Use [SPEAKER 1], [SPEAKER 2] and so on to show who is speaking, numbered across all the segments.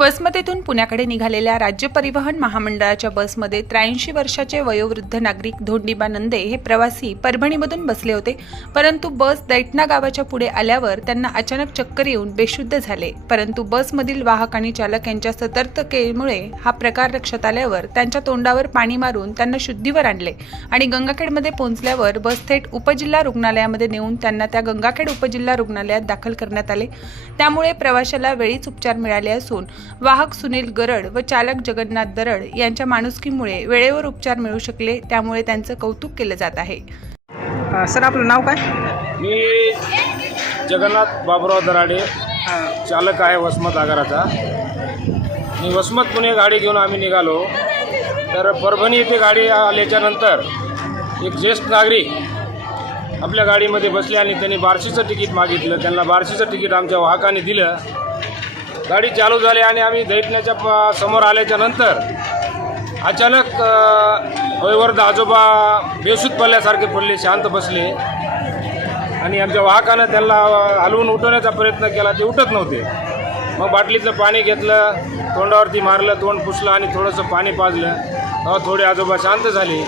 [SPEAKER 1] वसमतेतून पुण्याकडे निघालेल्या राज्य परिवहन महामंडळाच्या बसमध्ये त्र्याऐंशी वर्षाचे वयोवृद्ध नागरिक धोंडीबा नंदे हे प्रवासी परभणीमधून बसले होते परंतु बस दैटना गावाच्या पुढे आल्यावर त्यांना अचानक चक्कर येऊन बेशुद्ध झाले. परंतु बसमधील वाहक आणि चालक यांच्या सतर्कतेमुळे हा प्रकार लक्षात आल्यावर त्यांच्या तोंडावर पाणी मारून त्यांना शुद्धीवर आणले आणि गंगाखेडमध्ये पोहोचल्यावर बस थेट उपजिल्हा रुग्णालयामध्ये नेऊन त्यांना त्या गंगाखेड उपजिल्हा रुग्णालयात दाखल करण्यात आले. त्यामुळे प्रवाशाला वेळीच उपचार मिळाले असून वाहक सुनील गरड व चालक जगन्नाथ दरड यांच्या माणुसकीमुळे वेळेवर उपचार मिळू शकले त्यामुळे त्यांचं कौतुक केलं जात आहे.
[SPEAKER 2] सर आपलं नाव काय?
[SPEAKER 3] मी जगन्नाथ बाबुराव दराडे चालक आहे वसमत आगाराचा. आणि वसमत पुणे गाडी घेऊन आम्ही निघालो. तर परभणी येथे गाडी आल्याच्यानंतर एक ज्येष्ठ नागरिक आपल्या गाडीमध्ये बसले आणि त्यांनी बार्शीचं तिकीट मागितलं. त्यांना बार्शीचं तिकीट आमच्या वाहकाने दिलं. गाडी चालू झाली आणि आम्ही दैटण्याच्या प- समोर आल्याच्यानंतर अचानक वयवर्ध आजोबा बेसूत पडल्यासारखे पडले शांत बसले. आणि आमच्या वाहकानं त्यांना हलवून उठवण्याचा प्रयत्न केला ते उठत नव्हते. मग बाटलीतलं पाणी घेतलं तोंडावरती मारलं तोंड पुसलं आणि थोडंसं पाणी पाजलं. तेव्हा थोडे आजोबा शांत झाले.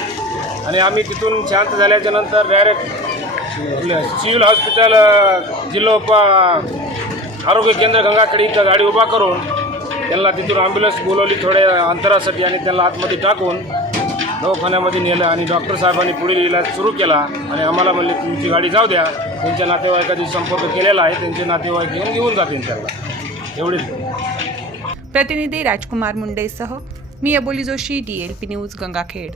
[SPEAKER 3] आणि आम्ही तिथून शांत झाल्याच्यानंतर डायरेक्ट सिव्हिल हॉस्पिटल जिल्हा आरोग्य केंद्र गंगाकडे इथं गाडी उभा करून त्यांना तिथून ॲम्ब्युलन्स बोलवली थोड्या अंतरासाठी आणि त्यांना आतमध्ये टाकून दवाखान्यामध्ये नेलं आणि डॉक्टर साहेबांनी पुढील इलाज सुरू केला आणि आम्हाला म्हणले तुमची गाडी जाऊ द्या. त्यांच्या नातेवाईकाशी संपर्क केलेला आहे. त्यांचे नातेवाईक येऊन घेऊन जातील त्यांना. एवढेच
[SPEAKER 1] प्रतिनिधी राजकुमार मुंडेसह मी Aboli Joshi D L P news Gangakhed.